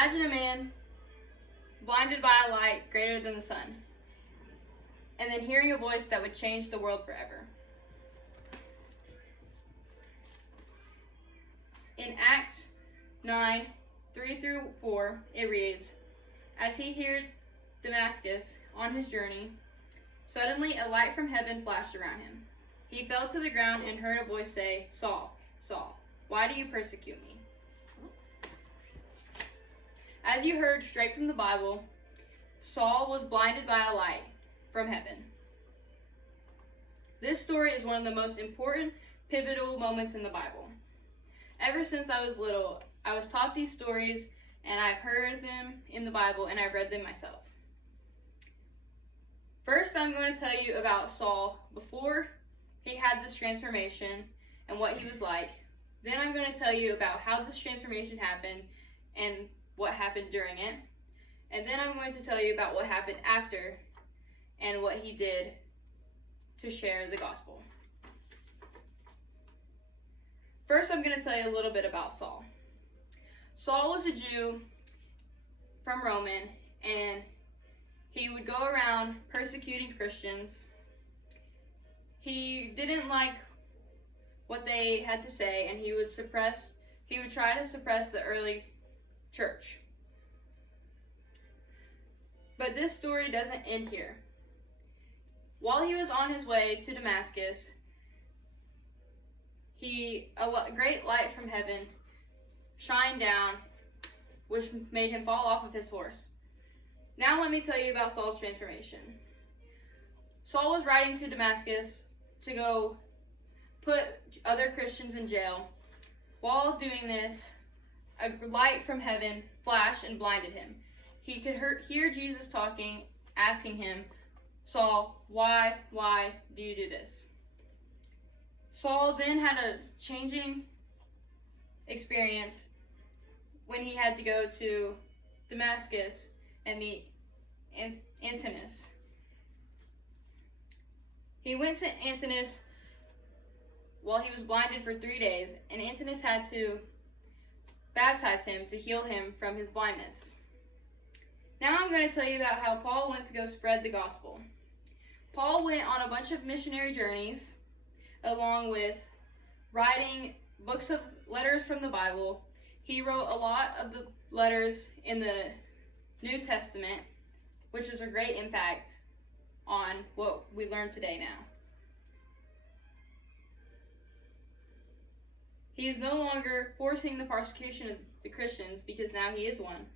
Imagine a man blinded by a light greater than the sun, and then hearing a voice that would change the world forever. In Acts 9, 3-4, it reads, "As he neared Damascus on his journey, suddenly a light from heaven flashed around him. He fell to the ground and heard a voice say, 'Saul, Saul, why do you persecute me?'" As you heard straight from the Bible, Saul was blinded by a light from heaven. This story is one of the most important, pivotal moments in the Bible. Ever since I was little, I was taught these stories, and I've heard them in the Bible, and I've read them myself. First, I'm going to tell you about Saul before he had this transformation and what he was like. Then I'm going to tell you about how this transformation happened and what happened during it. And then I'm going to tell you about what happened after and what he did to share the gospel. First, I'm going to tell you a little bit about Saul. Saul was a Jew from Roman, and he would go around persecuting Christians. He didn't like what they had to say, and he would try to suppress the early church. But this story doesn't end here. While he was on his way to Damascus, a great light from heaven shined down, which made him fall off of his horse. Now let me tell you about Saul's transformation. Saul was riding to Damascus to go put other Christians in jail. While doing this, a light from heaven flashed and blinded him. He could hear Jesus talking, asking him, "Saul, why do you do this?" Saul then had a changing experience when he had to go to Damascus and meet Antipas. He went to Antipas while he was blinded for 3 days, and Antipas had to baptize him to heal him from his blindness. Now I'm going to tell you about how Paul went to go spread the gospel. Paul went on a bunch of missionary journeys, along with writing books of letters from the Bible. He wrote a lot of the letters in the New Testament, which was a great impact on what we learn today now. He is no longer forcing the persecution of the Christians because now he is one.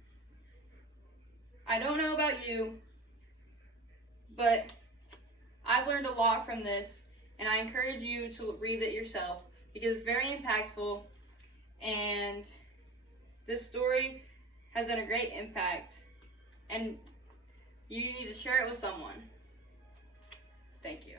I don't know about you, but I've learned a lot from this, and I encourage you to read it yourself because it's very impactful, and this story has had a great impact, and you need to share it with someone. Thank you.